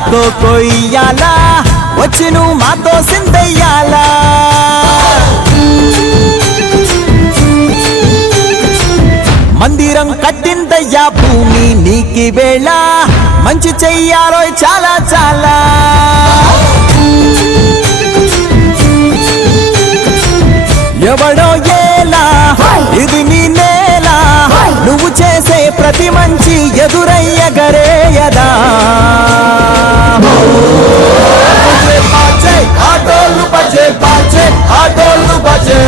cocoa ఇయ్యాలా వచ్చి నువ్వు మాతో సిందెయ్యాలా మందిరం కట్టిందయ్యా భూమి నీకి వేళ మంచి చెయ్యాలో చాలా చాలా ఎవడో ఏలా ఇది నీ నేల నువ్వు చేసే ప్రతి మంచి ఎదురయ్యగరేయదా ఆటోలు బజే బాజే ఆటోలు బజే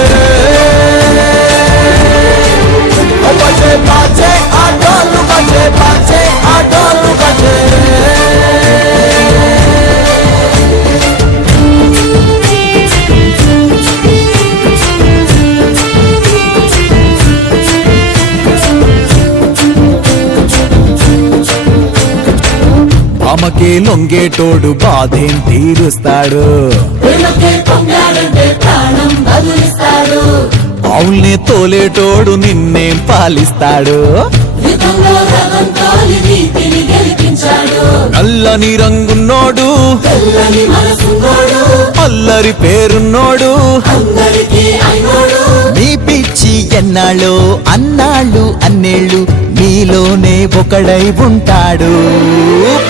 బజే బాజే ఆటోలు బజే బాజే ఆటోలు బజే అమ్మకే లొంగేటోడు బాధేం తీరుస్తాడు అవుల్నే తోలేటోడు నిన్నేం పాలిస్తాడు నల్లని రంగున్నోడు అల్లరి పేరున్నోడు నీ పిచ్చి ఎన్నాళ్ళు అన్నాళ్ళు అన్నేళ్ళు నీలోనే ఒకడై ఉంటాడు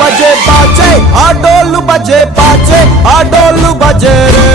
బజే బాజే ఆటోలు బజే బాజే ఆటోలు బజే రే